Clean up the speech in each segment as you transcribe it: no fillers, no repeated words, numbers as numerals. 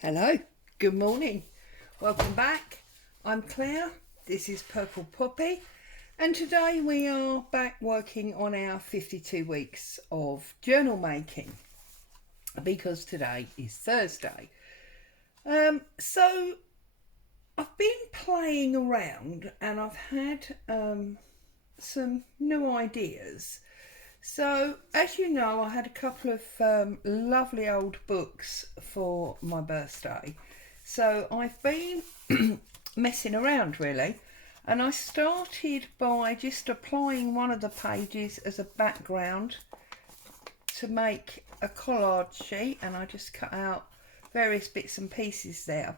Hello, good morning, welcome back. I'm Claire, this is Purple Poppy, and today we are back working on our 52 weeks of journal making because today is Thursday. So I've been playing around and I've had some new ideas. So, as you know, I had a couple of lovely old books for my birthday. So, I've been messing around really, and I started by just applying one of the pages as a background to make a collage sheet, and I just cut out various bits and pieces there.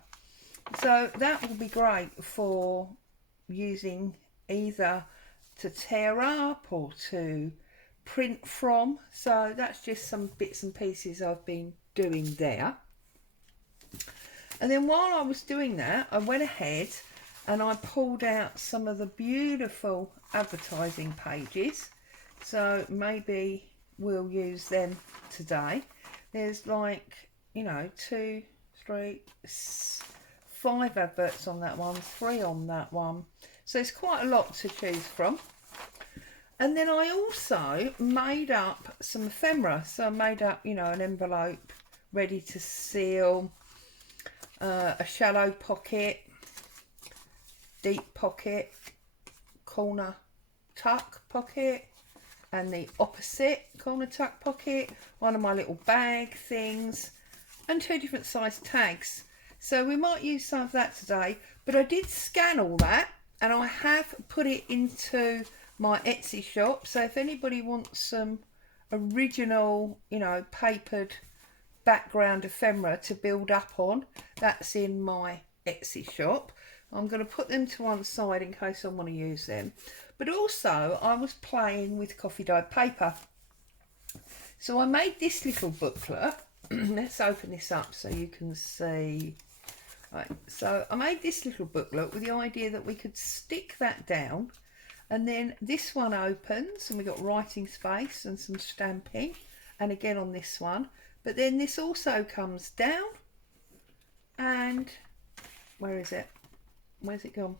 So, that will be great for using either to tear up or to print from. So that's just some bits and pieces I've been doing there. And then while I was doing that, I went ahead and I pulled out some of the beautiful advertising pages. So maybe we'll use them today. There's like, you know, 2, 3, 5 adverts on that one, 3 on that one. So it's quite a lot to choose from. And then I also made up some ephemera. So I made up, you know, an envelope ready to seal, a shallow pocket, deep pocket, corner tuck pocket, and the opposite corner tuck pocket, one of my little bag things, and 2 different size tags. So we might use some of that today, but I did scan all that and I have put it into my Etsy shop. So if anybody wants some original, you know, papered background ephemera to build up on, that's in my Etsy shop. I'm going to put them to one side in case I want to use them. But also I was playing with coffee dyed paper. So I made this little booklet. Let's open this up so you can see. Right, so I made this little booklet with the idea that we could stick that down, and then this one opens and we've got writing space and some stamping, and again on this one, but then this also comes down, and where's it gone?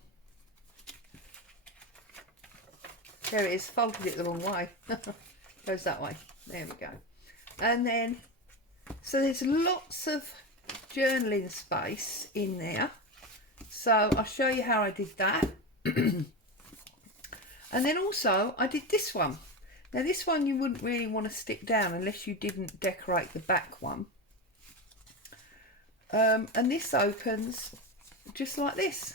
There it is, folded it the wrong way. Goes that way, there we go. And then so there's lots of journaling space in there, so I'll show you how I did that. And then also I did this one. Now this one you wouldn't really want to stick down unless you didn't decorate the back one. And this opens just like this,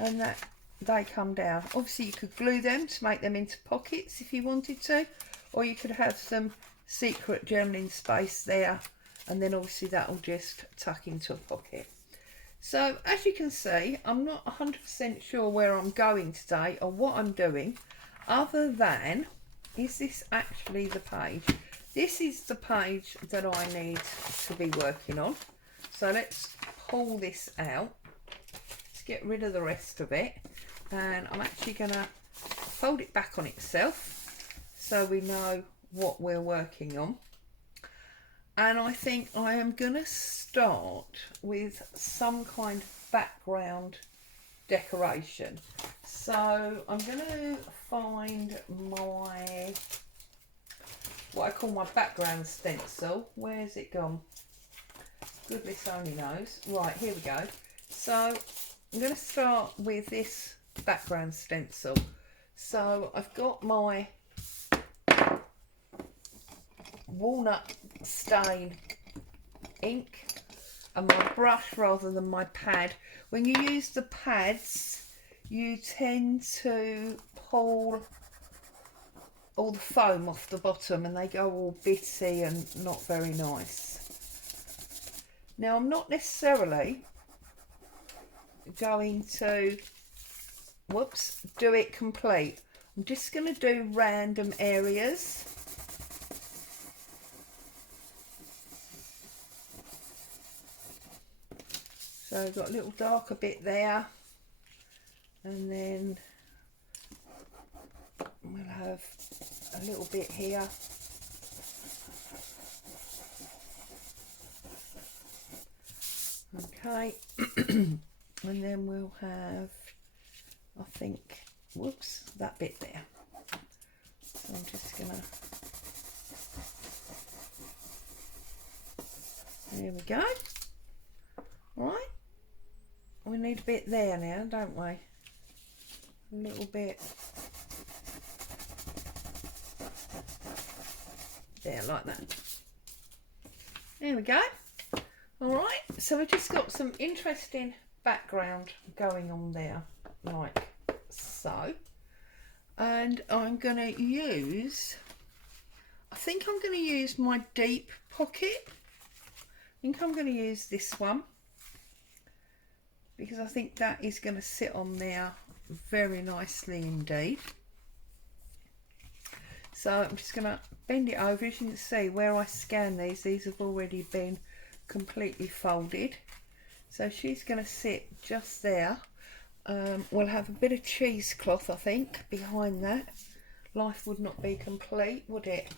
and that they come down. Obviously you could glue them to make them into pockets if you wanted to, or you could have some secret journaling space there, and then obviously that will just tuck into a pocket. So as you can see, I'm not 100% sure where I'm going today or what I'm doing, other than, is this actually the page? This is the page that I need to be working on. So let's pull this out. Let's get rid of the rest of it. And I'm actually going to fold it back on itself so we know what we're working on. And I think I am going to start with some kind of background decoration. So I'm going to find my, what I call my background stencil. Where's it gone? Goodness only knows. Right, here we go. So I'm going to start with this background stencil. So I've got my walnut stain ink and my brush rather than my pad. When you use the pads, you tend to pull all the foam off the bottom and they go all bitty and not very nice. Now I'm not necessarily going to do it complete. I'm just going to do random areas. So I've got a little darker bit there, and then we'll have a little bit here. Okay. And then we'll have, I think, whoops, that bit there. So I'm just gonna, there we go. Right, we need a bit there now, don't we? A little bit there, like that. There we go. All right, so we've just got some interesting background going on there, like so. And I'm going to use, I think I'm going to use my deep pocket. I think I'm going to use this one, because I think that is going to sit on there very nicely indeed. So I'm just going to bend it over. As you can see, where I scan these have already been completely folded. So she's going to sit just there. We'll have a bit of cheesecloth, I think, behind that. Life would not be complete, would it?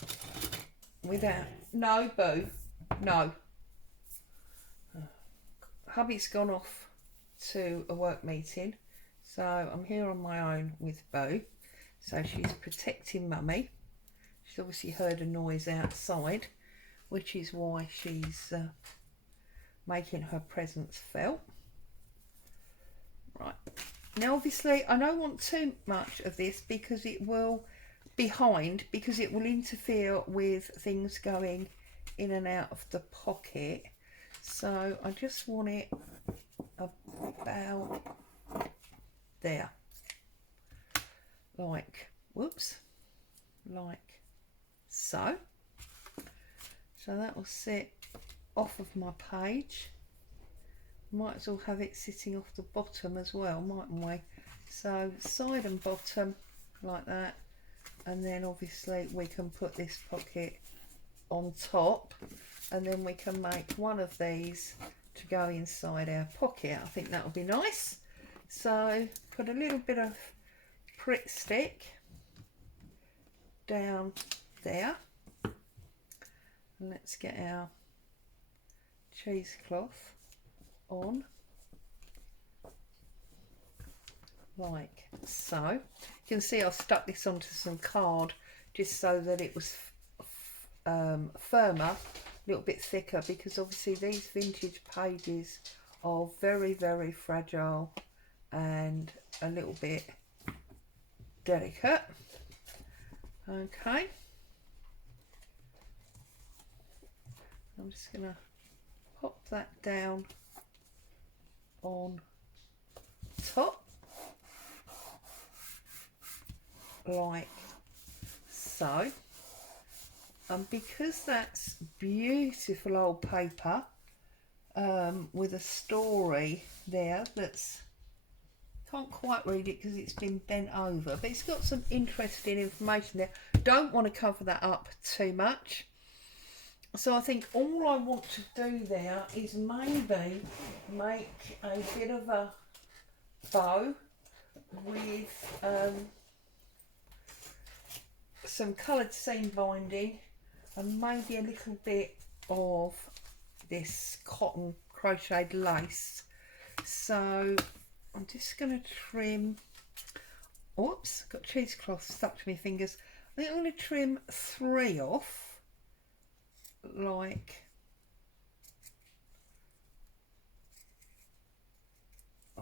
Without, no, Boo, no. Hubby's gone off to a work meeting, so I'm here on my own with Boo. So she's protecting Mummy. She's obviously heard a noise outside, which is why she's making her presence felt. Right, now obviously I don't want too much of this because it will because it will interfere with things going in and out of the pocket. So I just want it about there, like, whoops, like so. So that will sit off of my page. Might as well have it sitting off the bottom as well, mightn't we? So side and bottom like that, and then obviously we can put this pocket on top, and then we can make one of these to go inside our pocket. I think that would be nice. So put a little bit of Pritt stick down there, and let's get our cheesecloth on like so. You can see I've stuck this onto some card just so that it was firmer, a little bit thicker, because obviously these vintage pages are very, very fragile and a little bit delicate. Okay, I'm just gonna pop that down on top like so, and because that's beautiful old paper with a story there that's, can't quite read it because it's been bent over, but it's got some interesting information there. Don't want to cover that up too much. So I think all I want to do there is maybe make a bit of a bow with some coloured seam binding and maybe a little bit of this cotton crocheted lace. So I'm just going to trim, oops, got cheesecloth stuck to my fingers. I think I'm going to trim 3 off, like,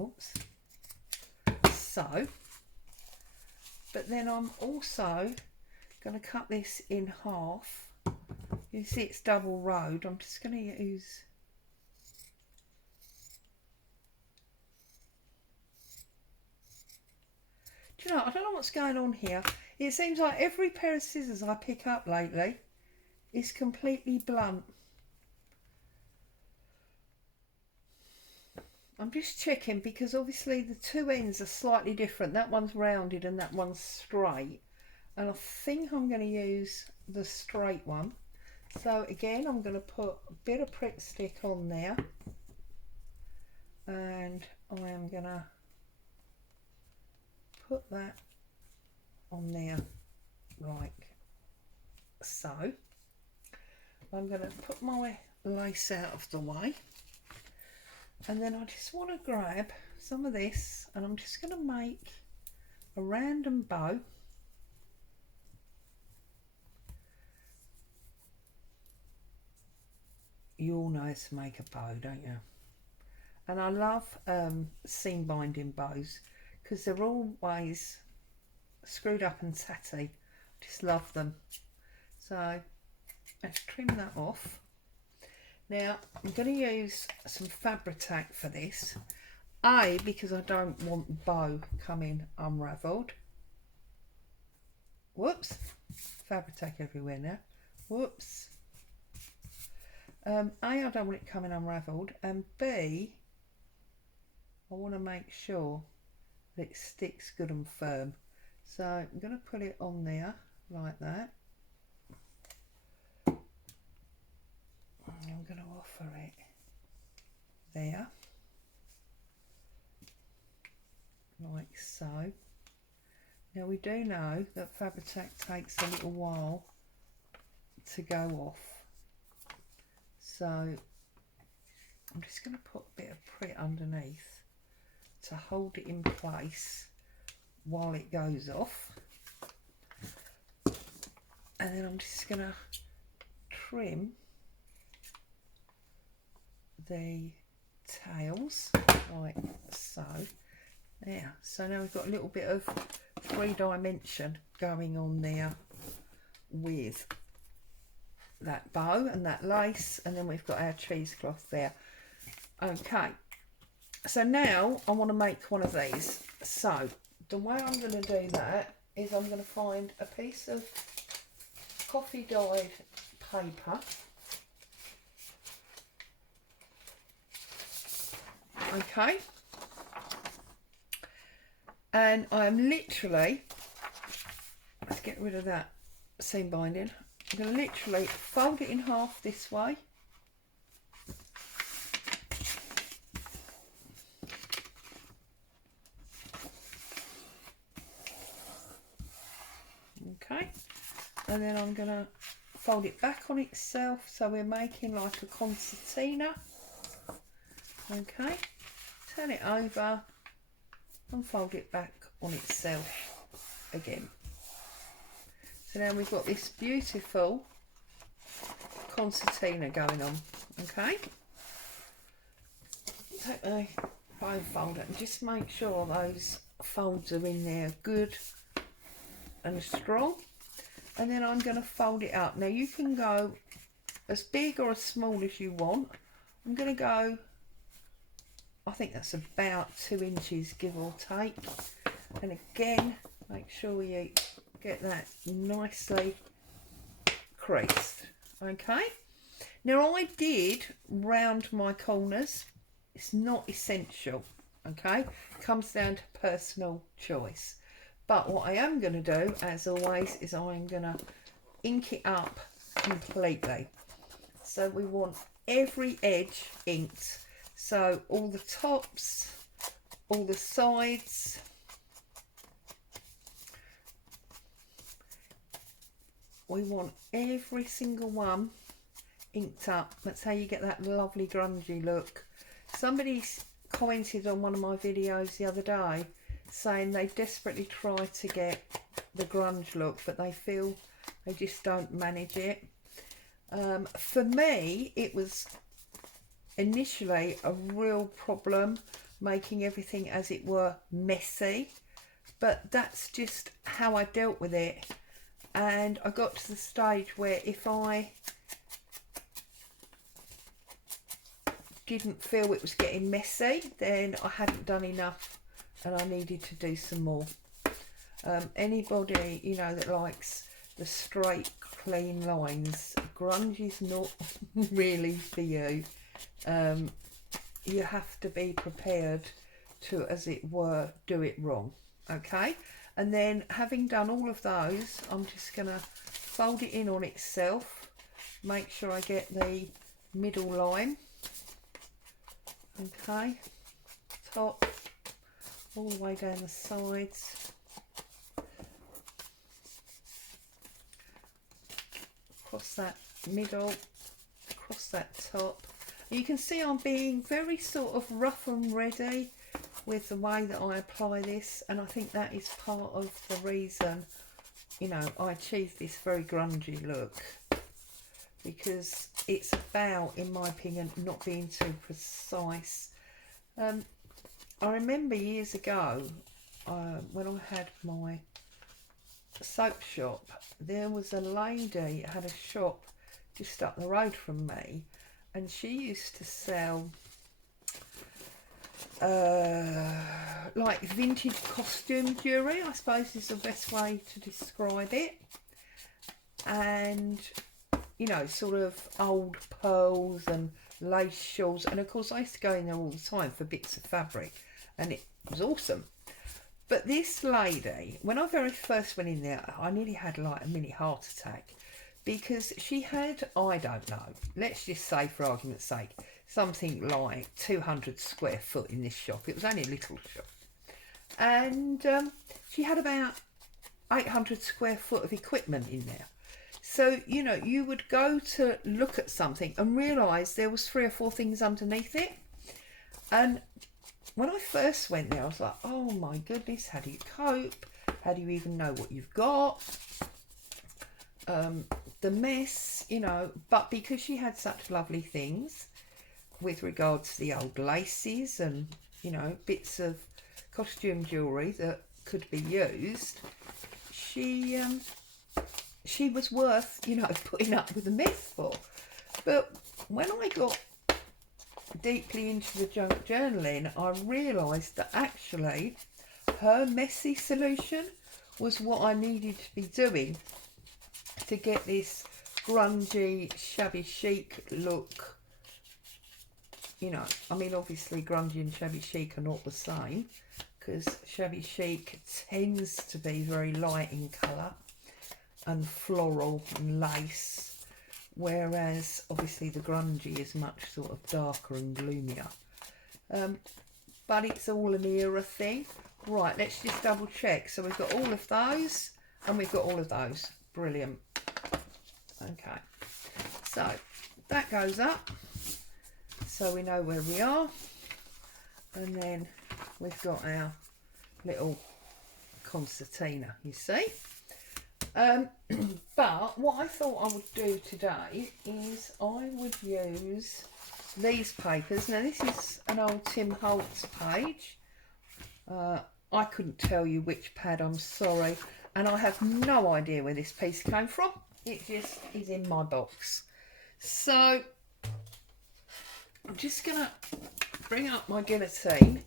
oops, so. But then I'm also going to cut this in half. You see it's double rowed. I'm just going to use, do you know, I don't know what's going on here. It seems like every pair of scissors I pick up lately is completely blunt. I'm just checking because obviously the two ends are slightly different. That one's rounded and that one's straight. And I think I'm going to use the straight one. So again, I'm going to put a bit of Pritt stick on there. And I am going to put that on there like so. I'm going to put my lace out of the way. And then I just want to grab some of this and I'm just going to make a random bow. You all know how to make a bow, don't you? And I love seam binding bows because they're always screwed up and tatty. Just love them. So let's trim that off. Now I'm going to use some Fabri-Tac for this. Because I don't want the bow coming unravelled. Whoops. Fabri-Tac everywhere now. Whoops. I don't want it coming unravelled, and B, I want to make sure that it sticks good and firm. So I'm going to put it on there like that. I'm going to offer it there, like so. Now we do know that Fabri-Tac takes a little while to go off. So I'm just going to put a bit of Prit underneath to hold it in place while it goes off. And then I'm just going to trim the tails like so. There. So now we've got a little bit of 3-dimension going on there with that bow and that lace, and then we've got our cheesecloth there. Okay, so now I want to make one of these. So the way I'm going to do that is I'm going to find a piece of coffee dyed paper. Okay, and I'm literally, let's get rid of that seam binding. I'm going to literally fold it in half this way. Okay, and then I'm going to fold it back on itself, so we're making like a concertina. Okay, turn it over and fold it back on itself again. So now we've got this beautiful concertina going on. Okay, take the foam folder and just make sure those folds are in there good and strong, and then I'm going to fold it up. Now you can go as big or as small as you want. I'm going to go, I think that's about 2 inches give or take, and again make sure you get that nicely creased. Okay, now I did round my corners. It's not essential, okay, it comes down to personal choice. But what I am going to do, as always, is I'm going to ink it up completely. So we want every edge inked. So all the tops, all the sides, we want every single one inked up. That's how you get that lovely grungy look. Somebody commented on one of my videos the other day saying they desperately try to get the grunge look, but they feel they just don't manage it. For me, it was initially a real problem making everything, as it were, messy, but that's just how I dealt with it. And I got to the stage where if I didn't feel it was getting messy, then I hadn't done enough and I needed to do some more. Anybody, you know, that likes the straight, clean lines, grunge is not really for you. You have to be prepared to, as it were, do it wrong. Okay, and then having done all of those, I'm just going to fold it in on itself, make sure I get the middle line. Okay, top, all the way down the sides, across that middle, across that top, You can see I'm being very sort of rough and ready with the way that I apply this, and I think that is part of the reason, you know, I achieved this very grungy look, because it's about, in my opinion, not being too precise. I remember years ago when I had my soap shop, there was a lady that had a shop just up the road from me, and she used to sell like vintage costume jewellery, I suppose is the best way to describe it, and you know, sort of old pearls and lace shawls, and of course I used to go in there all the time for bits of fabric, and it was awesome. But this lady, when I very first went in there, I nearly had like a mini heart attack, because she had, I don't know, let's just say for argument's sake, something like 200 square foot in this shop. It was only a little shop. And she had about 800 square foot of equipment in there. So, you know, you would go to look at something and realise there was 3 or 4 things underneath it. And when I first went there, I was like, oh my goodness, how do you cope? How do you even know what you've got? The mess, you know, but because she had such lovely things with regards to the old laces and, you know, bits of costume jewellery that could be used, she was worth, you know, putting up with the mess for. But when I got deeply into the junk journaling, I realised that actually her messy solution was what I needed to be doing to get this grungy, shabby chic look. You know, I mean, obviously grungy and shabby chic are not the same, because shabby chic tends to be very light in colour and floral and lace, whereas obviously the grungy is much sort of darker and gloomier. But it's all an era thing. Right, let's just double check. So we've got all of those and we've got all of those. Brilliant. Okay, so that goes up so we know where we are, and then we've got our little concertina, you see. But what I thought I would do today is I would use these papers. Now this is an old Tim Holtz page. I couldn't tell you which pad, I'm sorry, and I have no idea where this piece came from. It just is in my box. So I'm just gonna bring up my guillotine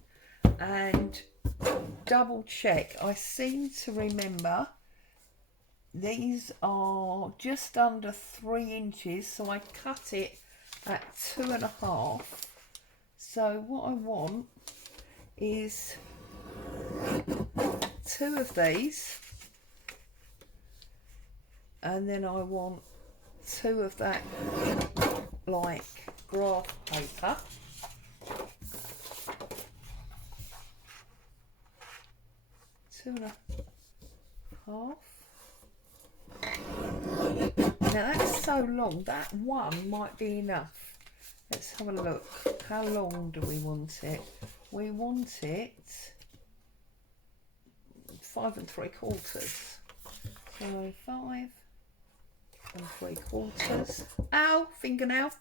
and double check. I seem to remember these are just under 3 inches, so I cut it at 2.5. So what I want is 2 of these, and then I want 2 of that like graph paper. Two and a half. Now that's so long, that one might be enough. Let's have a look. How long do we want it? We want it 5 3/4. So 5 3/4. Ow, fingernail.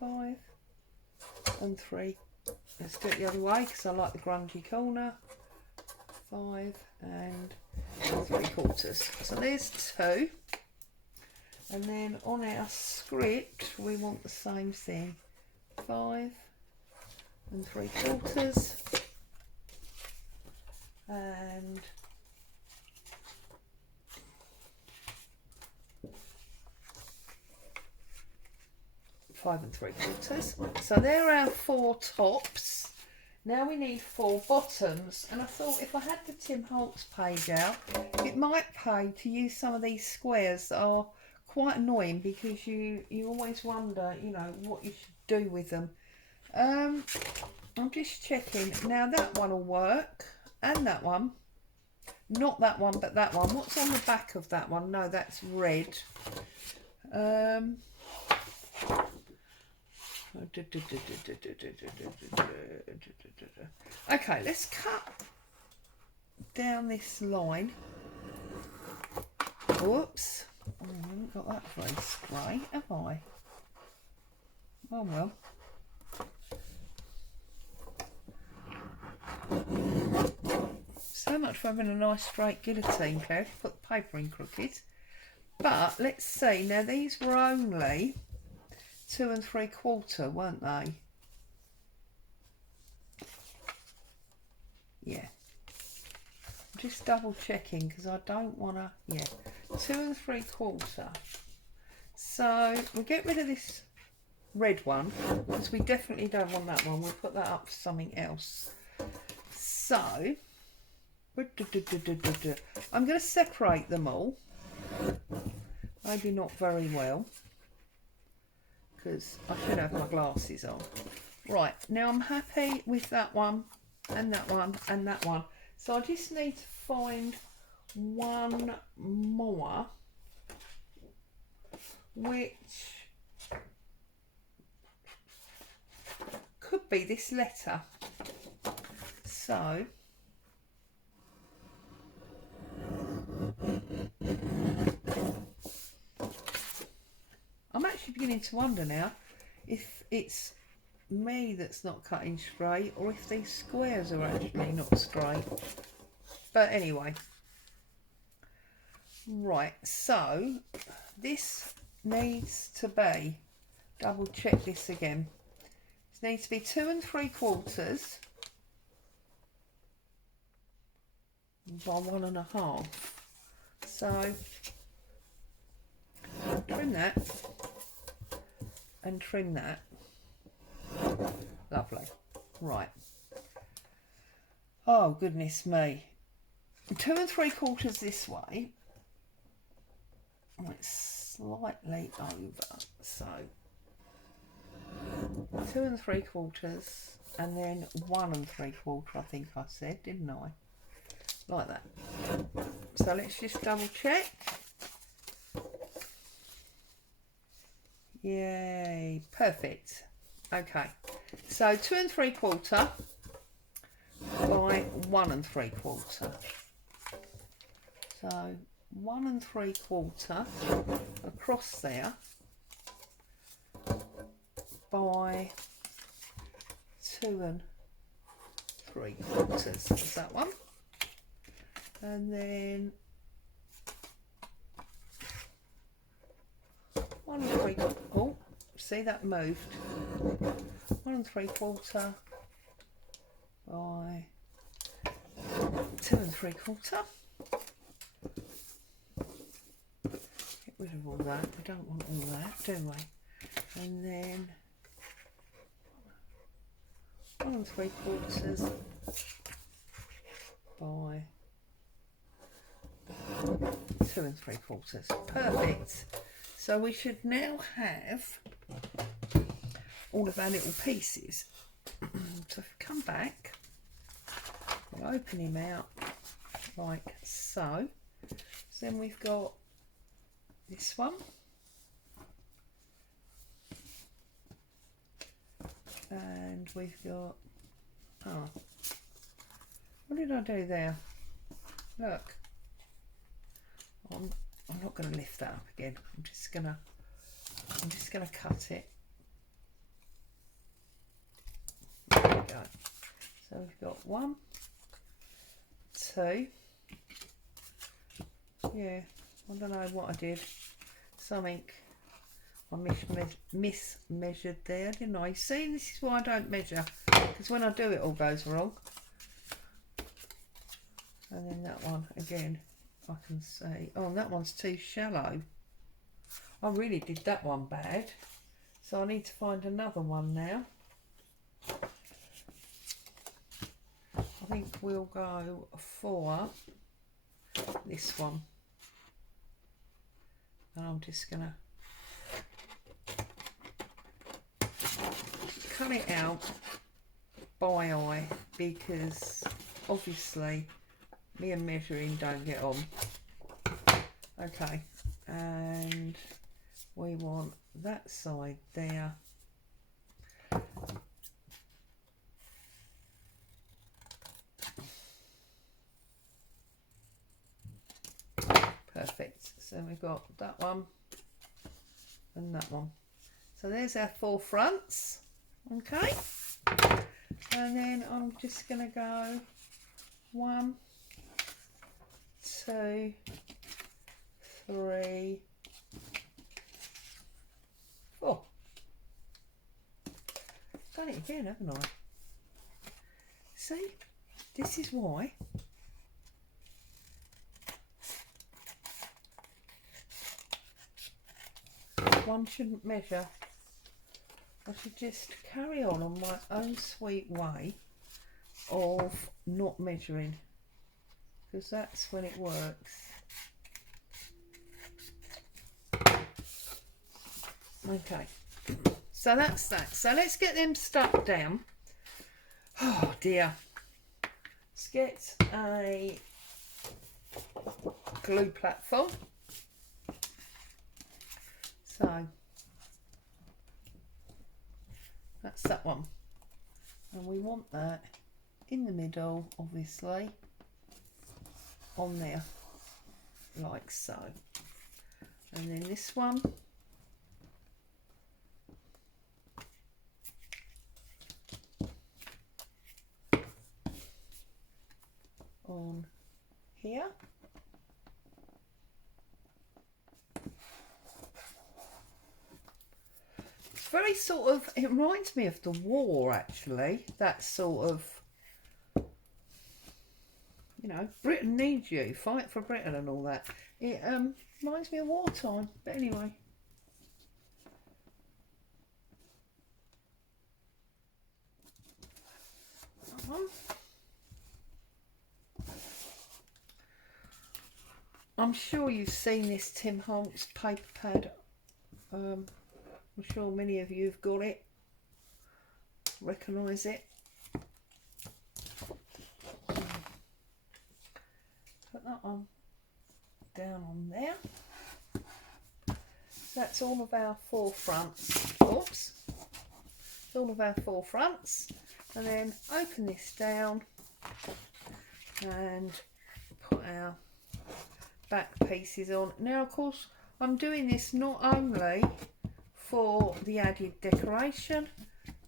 5 3. Let's do it the other way because I like the grungy corner. 5 3/4. So there's 2. And then on our script we want the same thing. 5 3/4. And 5 3/4. So there are our 4 tops. Now we need 4 bottoms, and I thought if I had the Tim Holtz page out, it might pay to use some of these squares that are quite annoying because you always wonder, you know, what you should do with them. I'm just checking. Now that one will work, and that one. Not that one, but that one. What's on the back of that one? No, that's red. Okay, let's cut down this line. Whoops. Oh, I haven't got that very straight, have I? Oh well. So much for having a nice straight guillotine, Claire. Put the paper in crooked. But let's see. Now these were only 2 3/4, weren't they? Yeah. I'm just double checking because I don't want to. Yeah, 2 3/4. So we'll get rid of this red one because we definitely don't want that one. We'll put that up for something else. So I'm going to separate them all. Maybe not very well because I should have my glasses on. Right, now I'm happy with that one and that one and that one. So I just need to find one more which could be this letter. So I'm actually beginning to wonder now if it's me that's not cutting straight or if these squares are actually not straight. But anyway, right, so this needs to be, double check this again, this needs to be 2 3/4 by 1 1/2. So trim that and trim that. Lovely. Right. Oh goodness me. 2 3/4 this way. It's slightly over. So 2 3/4 and then 1 3/4. I think I said, didn't I? Like that. So let's just double check. Yay, perfect. Okay, so 2 3/4 by 1 3/4. So 1 3/4 across there by 2 3/4. Is that one? And then 1 3/4. Oh, see that moved. 1 3/4 by 2 3/4. Get rid of all that. We don't want all that, do we? And then 1 3/4 by 2 3/4. Perfect. So we should now have all of our little pieces. So if we come back, we'll open him out like so. So then we've got this one. And we've got, oh, what did I do there? Look, I'm not going to lift that up again. I'm just gonna cut it. There we go. So we've got 1, 2. Yeah, I don't know what I did. Something I mismeasured there, didn't I? See, this is why I don't measure, because when I do it all goes wrong. And then that one again, I can see, oh, that one's too shallow. I really did that one bad, so I need to find another one now. I think we'll go for this one, and I'm just gonna cut it out by eye, because obviously me and measuring don't get on. Okay, and we want that side there So we've got that one and that one. So there's our 4 fronts. Okay. And then I'm just going to go 1, 2, 3, 4. Done it again, haven't I? See, this is why one shouldn't measure. I should just carry on my own sweet way of not measuring, because that's when it works. Okay, so that's that. So let's get them stuck down. Oh dear. Let's get a glue platform. So that's that one. And we want that in the middle, obviously, on there, like so. And then this one. On here. It's very sort of, it reminds me of the war actually, that sort of, you know, Britain needs you, fight for Britain and all that. It reminds me of wartime, but anyway. I'm sure you've seen this Tim Holtz paper pad. I'm sure many of you have got it, recognise it. Put that on down on there. That's all of our 4 fronts. Oops. It's all of our 4 fronts. And then open this down and put our back pieces on. Now of course I'm doing this not only for the added decoration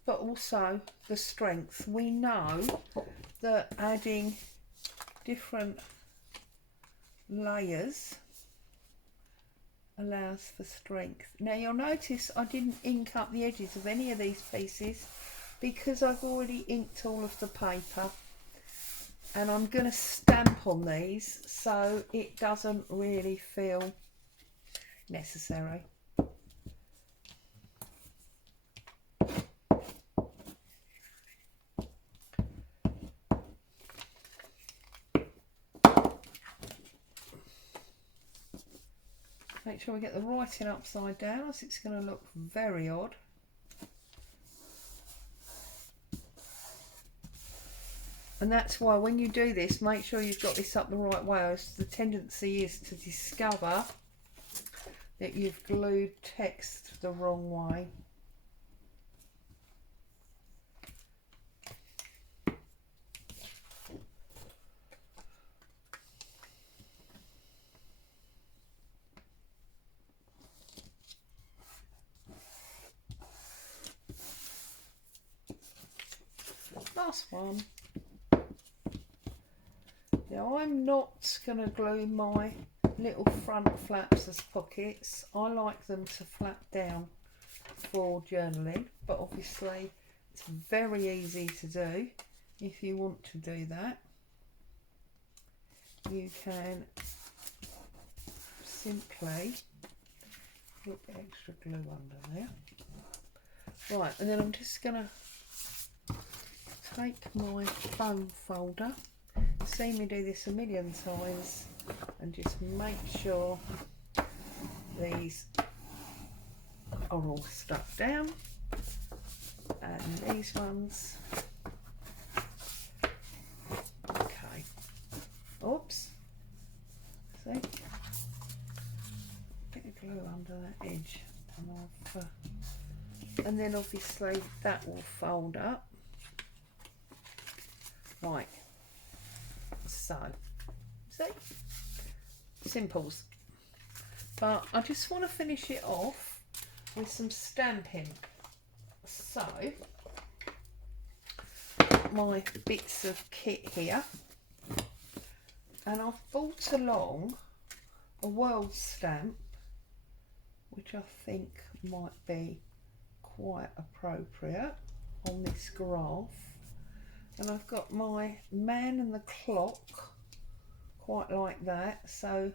but also the strength. We know that adding different layers allows for strength. Now you'll notice I didn't ink up the edges of any of these pieces because I've already inked all of the paper. And I'm going to stamp on these so it doesn't really feel necessary. Make sure we get the writing upside down, else it's going to look very odd. And that's why when you do this, make sure you've got this up the right way, as the tendency is to discover that you've glued text the wrong way. Last one. Now I'm not going to glue my little front flaps as pockets. I like them to flap down for journaling, but obviously it's very easy to do. If you want to do that, you can simply put extra glue under there. Right, and then I'm just going to take my foam folder. Seen me do this a million times, and just make sure these are all stuck down, and these ones, okay, oops, see, bit of glue under that edge, and then obviously that will fold up, right. So, see, simples. but I just want to finish it off with some stamping. So, my bits of kit here, and I've brought along a world stamp, which I think might be quite appropriate on this graph. And I've got my man and the clock, quite like that. So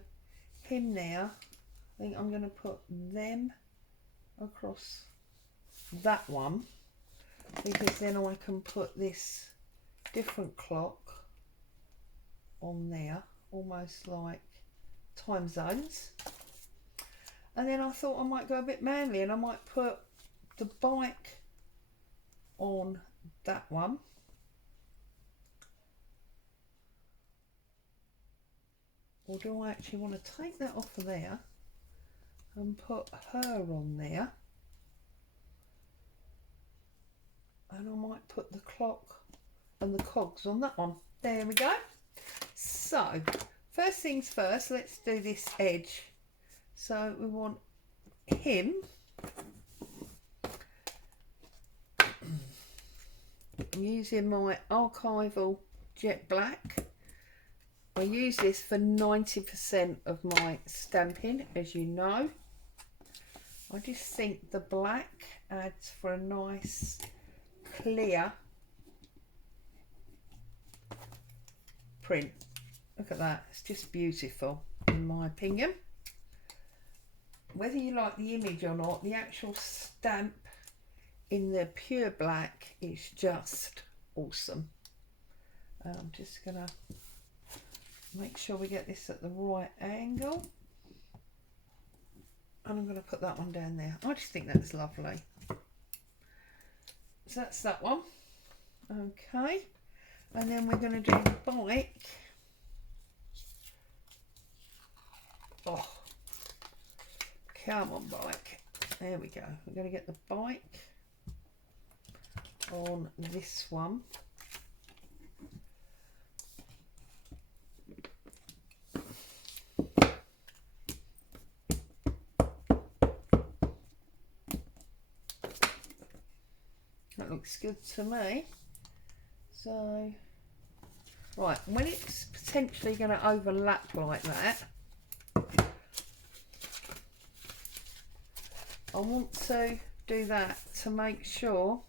him there, I think I'm going to put them across that one, because then I can put this different clock on there, almost like time zones. And then I thought I might go a bit manly, and I might put the bike on that one. Or do I actually want to take that off of there and put her on there? And I might put the clock and the cogs on that one. There we go. So, first things first, let's do this edge. So we want him. I'm using my archival jet black. I use this for 90% of my stamping, as you know. I just think the black adds for a nice clear print. Look at that, it's just beautiful in my opinion. Whether you like the image or not, the actual stamp in the pure black is just awesome. I'm just gonna make sure we get this at the right angle, and I'm going to put that one down there. I just think that's lovely. So that's that one. Okay, and then we're going to do the bike. Oh, come on, bike. There we go. We're going to get the bike on this one. That looks good to me. So, right, when it's potentially going to overlap like that, I want to do that to make sure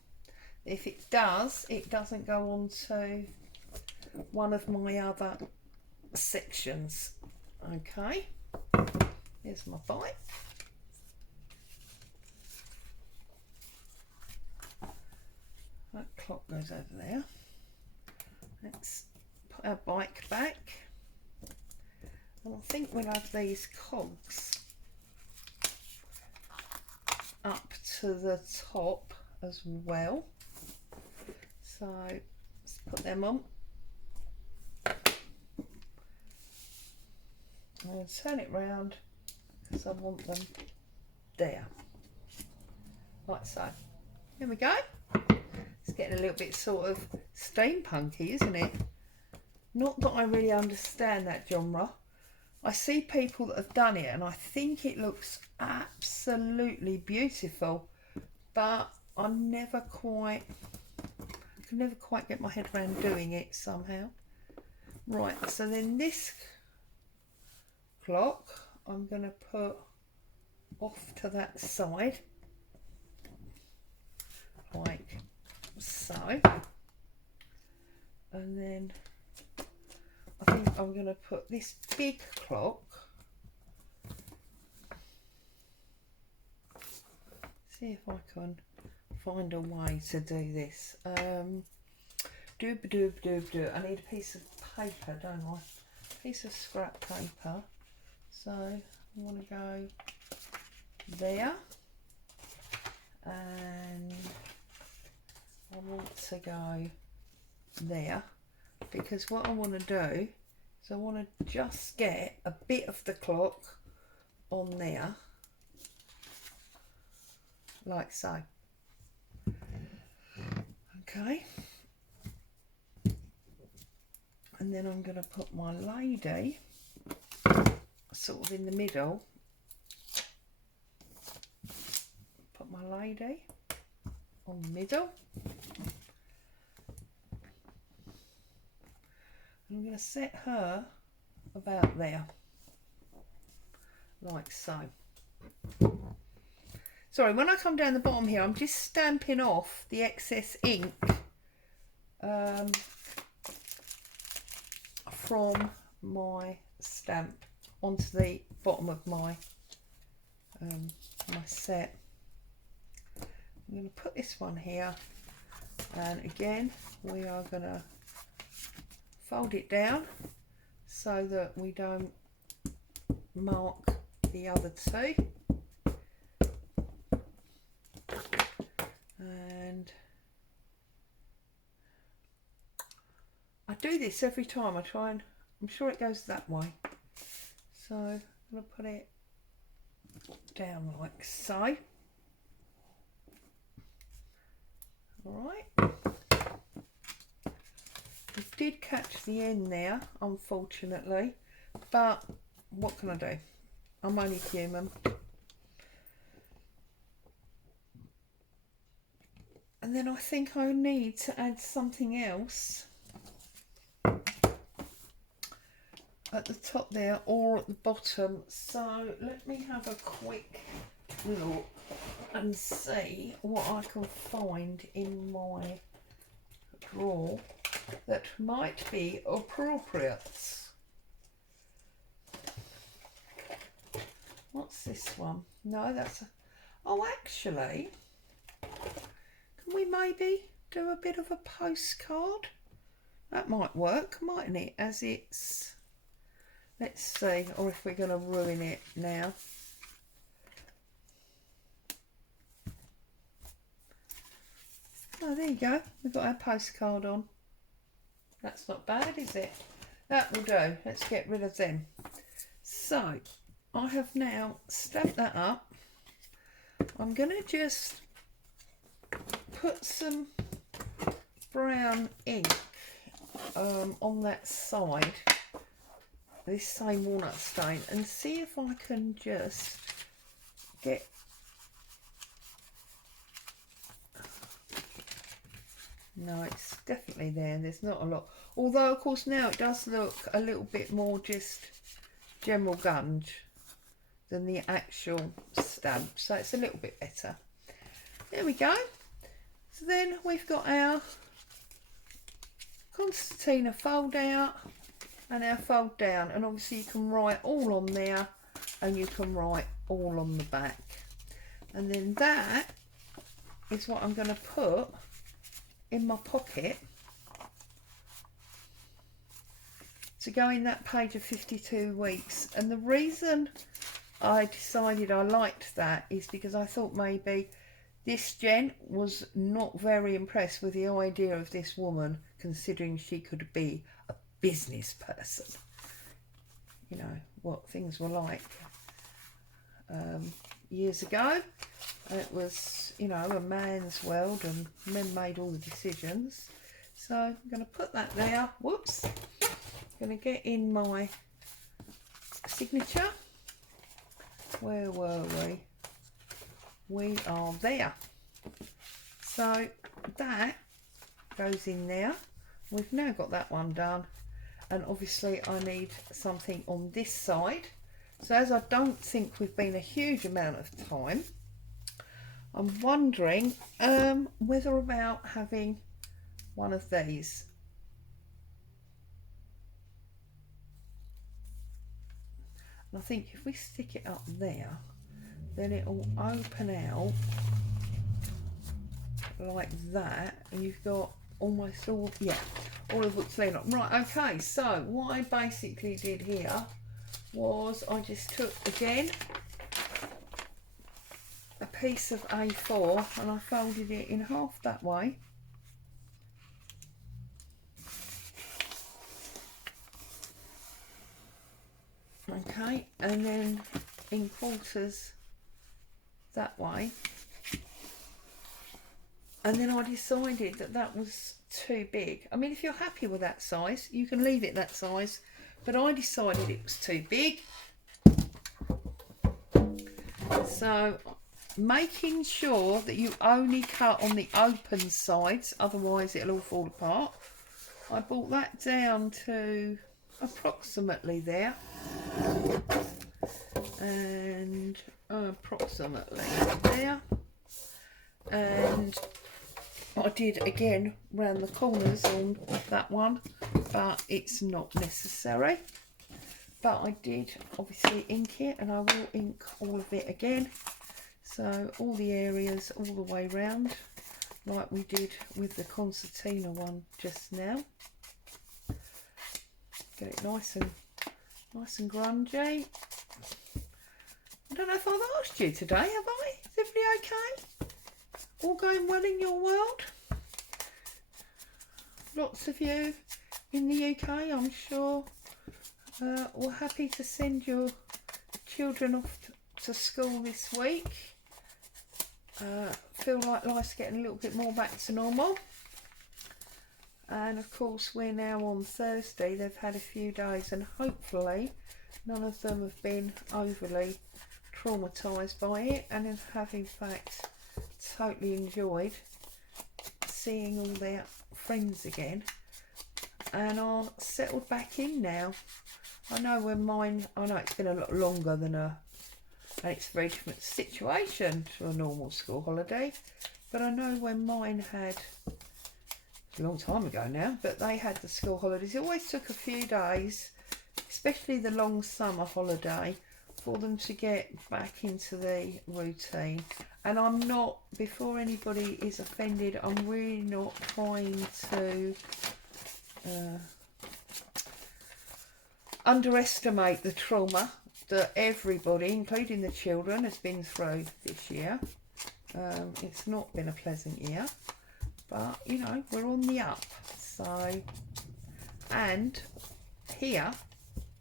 if it does, it doesn't go on to one of my other sections. Okay, here's my bike. That clock goes over there. Let's put our bike back. And I think we'll have these cogs up to the top as well. So let's put them on. I'm going to turn it round because I want them there. Like so. There we go. It's getting a little bit sort of steampunky, isn't it? Not that I really understand that genre. I see people that have done it and I think it looks absolutely beautiful, but I can never quite get my head around doing it somehow. Right, so then this clock I'm going to put off to that side, like so, and then I think I'm going to put this big clock, see if I can find a way to do this. I need a piece of paper, don't I? A piece of scrap paper. So I want to go there, and I want to go there, because what I want to do is I want to just get a bit of the clock on there, like so. Okay, and then I'm going to put my lady sort of in the middle lady on the middle. I'm going to set her about there, like so. Sorry, when I come down the bottom here, I'm just stamping off the excess ink from my stamp onto the bottom of my my set. I'm going to put this one here, and again we are going to fold it down so that we don't mark the other two. And I do this every time. I try and I'm sure it goes that way. So I'm going to put it down like so. Alright. I did catch the end there, unfortunately, but what can I do? I'm only human. And then I think I need to add something else at the top there or at the bottom. So let me have a quick look and see what I can find in my drawer that might be appropriate. What's this one? No, that's a... Oh, actually, can we maybe do a bit of a postcard? That might work, mightn't it? As it's... Let's see, or if we're going to ruin it now. Oh, there you go. We've got our postcard on. That's not bad, is it? That will do. Let's get rid of them. So, I have now stamped that up. I'm going to just put some brown ink on that side, this same walnut stain, and see if I can just get no, it's definitely there. There's not a lot, although of course now it does look a little bit more just general gunge than the actual stamp, so it's a little bit better. There we go. So then we've got our concertina fold out and our fold down, and obviously you can write all on there and you can write all on the back, and then that is what I'm going to put in my pocket to go in that page of 52 weeks. And the reason I decided I liked that is because I thought maybe this gent was not very impressed with the idea of this woman, considering she could be a business person. You know what things were like years ago. It was, you know, a man's world and men made all the decisions. So I'm going to put that there. Whoops. I'm going to get in my signature. Where were we? We are there. So that goes in there. We've now got that one done. And obviously I need something on this side. So as I don't think we've been a huge amount of time, I'm wondering whether about having one of these. And I think if we stick it up there, then it will open out like that, and you've got almost all, yeah, all of what's clean up. Right, okay, so what I basically did here was I just took, again, a piece of A4 and I folded it in half that way. Okay, and then in quarters that way. And then I decided that that was too big. I mean, if you're happy with that size, you can leave it that size, but I decided it was too big. So making sure that you only cut on the open sides, otherwise it'll all fall apart. I brought that down to approximately there, and approximately there, and I did again round the corners on that one, but it's not necessary. But I did obviously ink it, and I will ink all of it again, so all the areas all the way round, like we did with the concertina one just now. Get it nice and grungy. I don't know if I've asked you today, have I? Is everybody okay? All going well in your world? Lots of you in the UK, I'm sure, were happy to send your children off to school this week. Feel like life's getting a little bit more back to normal. And of course we're now on Thursday. They've had a few days, and hopefully none of them have been overly traumatised by it, and have in fact totally enjoyed seeing all their friends again and are settled back in now. I know when mine, I know it's been a lot longer than and it's a very different situation to a normal school holiday, but I know when mine had, it's a long time ago now, but they had the school holidays, it always took a few days, especially the long summer holiday, for them to get back into the routine. And I'm not, before anybody is offended, I'm really not trying to underestimate the trauma that everybody, including the children, has been through this year. It's not been a pleasant year, but you know, we're on the up. So, and here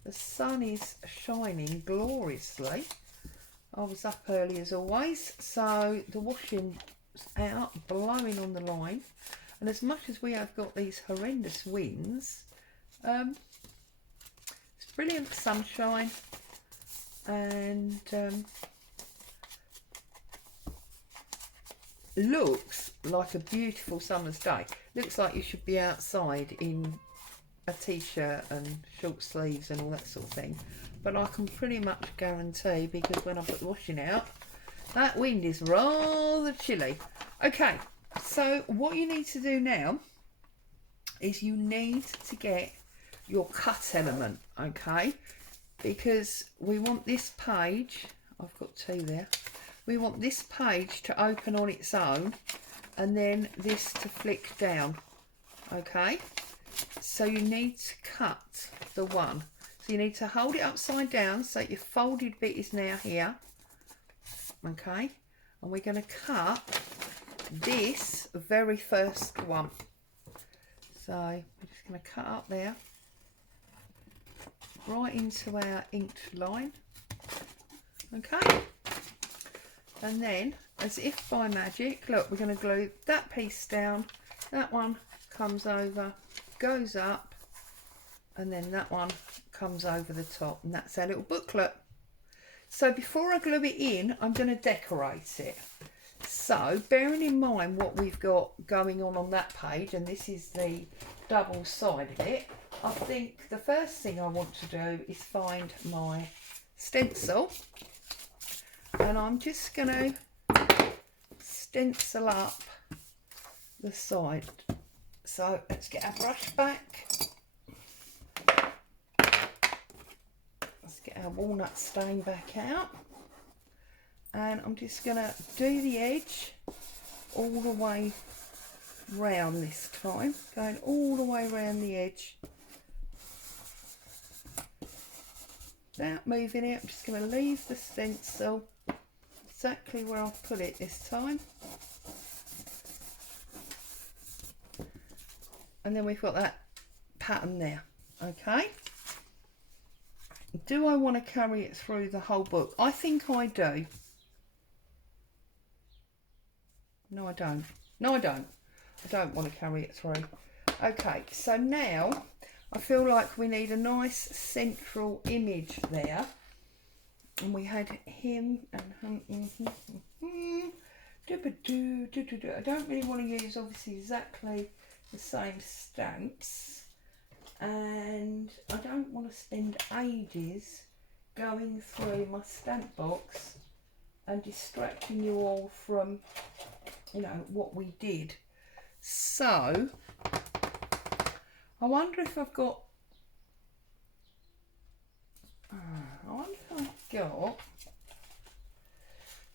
the sun is shining gloriously. I was up early as always, so the washing's out, blowing on the line, and as much as we have got these horrendous winds, it's brilliant sunshine, and looks like a beautiful summer's day. Looks like you should be outside in a t-shirt and short sleeves and all that sort of thing, but I can pretty much guarantee, because when I put the washing out, that wind is rather chilly. Okay, so what you need to do now is you need to get your cut element, okay, because we want this page, I've got two there, we want this page to open on its own and then this to flick down, okay. So you need to cut the one. So you need to hold it upside down so your folded bit is now here. Okay. And we're going to cut this very first one. So we're just going to cut up there. Right into our inked line. Okay. And then, as if by magic, look, we're going to glue that piece down. That one comes over, goes up, and then that one comes over the top, and that's our little booklet. So before I glue it in, I'm going to decorate it. So bearing in mind what we've got going on that page, and this is the double side of it, I think the first thing I want to do is find my stencil, and I'm just going to stencil up the side. So let's get our brush back. Let's get our walnut stain back out. And I'm just going to do the edge all the way round this time. Going all the way around the edge. Without moving it, I'm just going to leave the stencil exactly where I've put it this time. And then we've got that pattern there, okay? Do I want to carry it through the whole book? I think I do. No, I don't. No, I don't. I don't want to carry it through. Okay, so now I feel like we need a nice central image there. and we had him and I don't really want to use obviously exactly the same stamps, and I don't want to spend ages going through my stamp box and distracting you all from, you know, what we did. So I wonder if I've got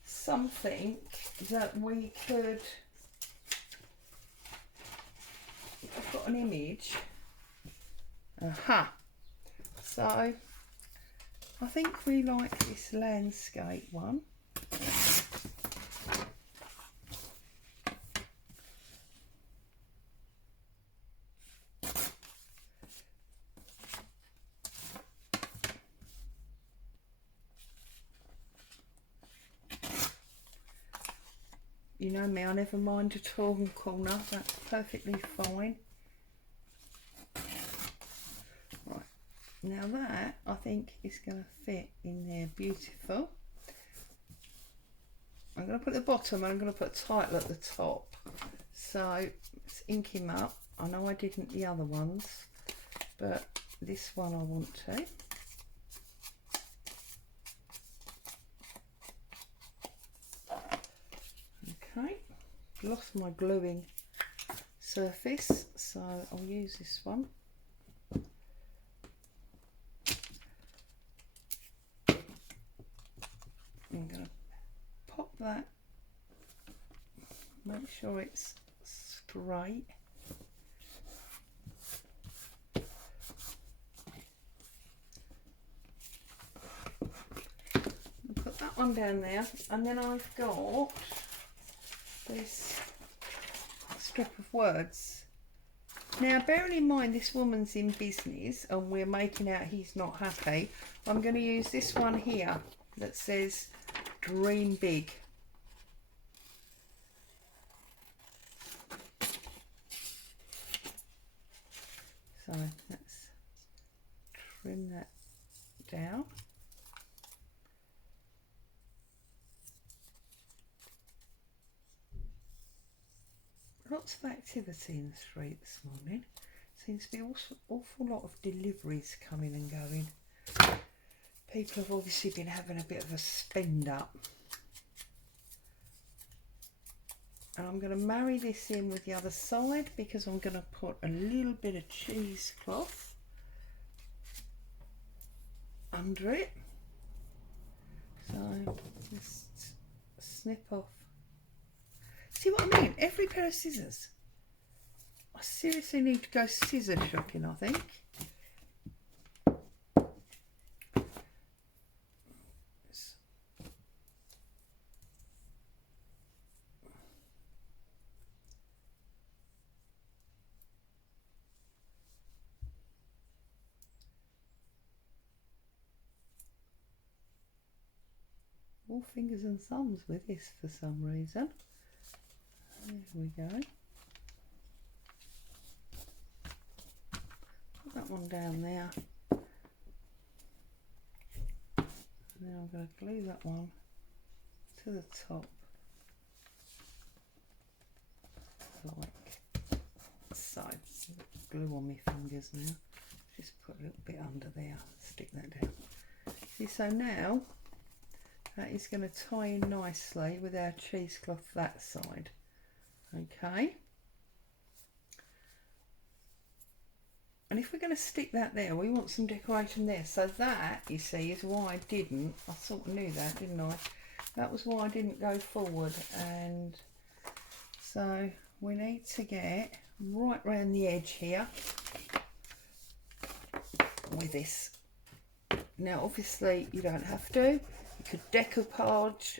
something that we could, I've got an image. Aha. So I think we like this landscape one. You know me, I never mind a tall corner, that's perfectly fine. Right, now that I think is going to fit in there beautiful. I'm going to put the bottom and I'm going to put a title at the top. So let's ink him up. I know I didn't the other ones, but this one I want to. Okay, lost my gluing surface, so I'll use this one. I'm going to pop that, make sure it's straight. I'll put that one down there, and then I've got this strip of words. Now bearing in mind this woman's in business and we're making out he's not happy, I'm going to use this one here that says dream big. So let's trim that down. Lots of activity in the street this morning. Seems to be an awful lot of deliveries coming and going. People have obviously been having a bit of a spend up. And I'm going to marry this in with the other side because I'm going to put a little bit of cheesecloth under it. So just snip off. See what I mean? Every pair of scissors. I seriously need to go scissor shopping, I think. All fingers and thumbs with this for some reason. There we go. Put that one down there. And then I'm going to glue that one to the top. Like so. Glue on my fingers now. Just put a little bit under there. Stick that down. See, so now that is going to tie in nicely with our cheesecloth that side. Okay. And if we're going to stick that there, we want some decoration there. So that, you see, is why I didn't. I sort of knew that, didn't I? That was why I didn't go forward. And so we need to get right round the edge here with this. Now, obviously, you don't have to. You could decoupage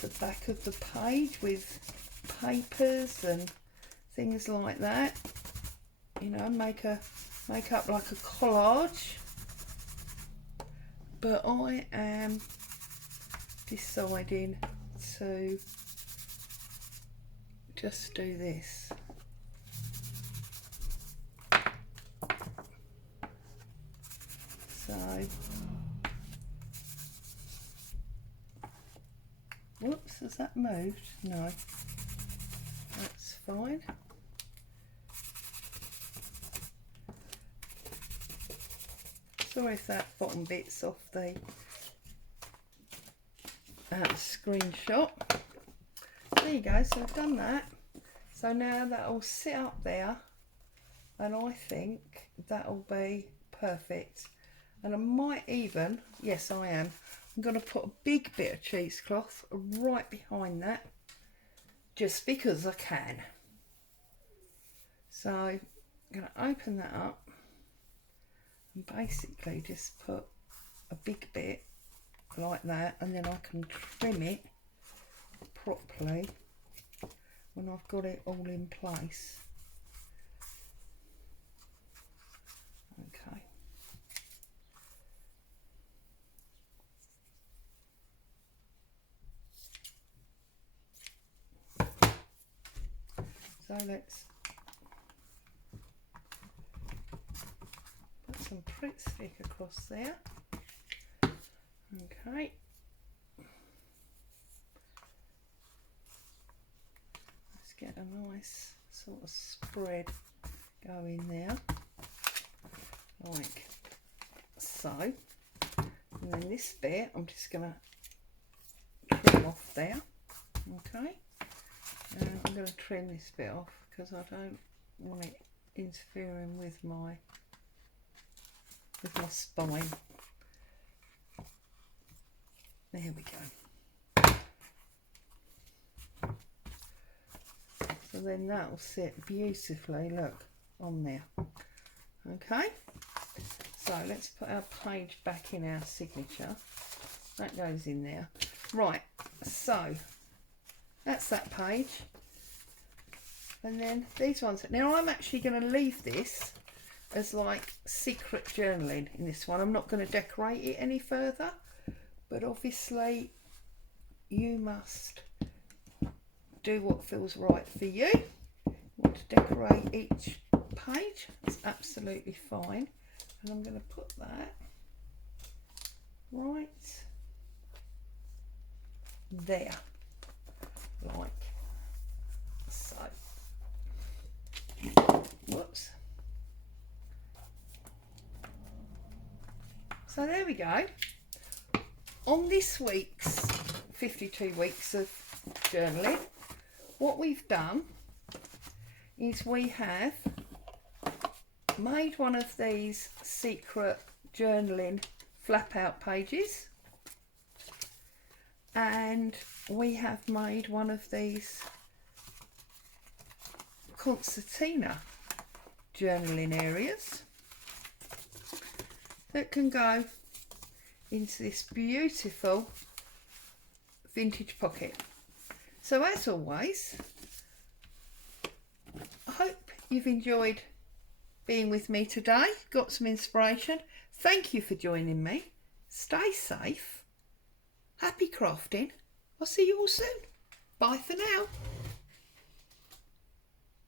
the back of the page with papers and things like that. You know, make up like a collage. But I am deciding to just do this. So Oops, has that moved? No, that's fine. Sorry if that bottom bit's off the screenshot. There you go, so I've done that. So now that'll sit up there, and I think that'll be perfect. And I might even, yes I am, I'm going to put a big bit of cheesecloth right behind that, just because I can. So I'm going to open that up and basically just put a big bit like that, and then I can trim it properly when I've got it all in place. Okay. So let's put some Pritt stick across there. Okay. Let's get a nice sort of spread going there, like so. And then this bit I'm just going to trim off there. Okay. I'm going to trim this bit off because I don't want it interfering with my spine. There we go. So then that will sit beautifully, look, on there. Okay, so let's put our page back in our signature. That goes in there. Right, so that's that page. And then these ones. Now I'm actually going to leave this as like secret journaling in this one. I'm not going to decorate it any further. But obviously you must do what feels right for you. You want to decorate each page, that's absolutely fine. And I'm going to put that right there, like so. Whoops. So there we go. On this week's 52 weeks of journaling, what we've done is we have made one of these secret journaling flap out pages, and we have made one of these concertina journaling areas that can go into this beautiful vintage pocket. So as always, I hope you've enjoyed being with me today, got some inspiration. Thank you for joining me. Stay safe, happy crafting. I'll see you all soon. Bye for now.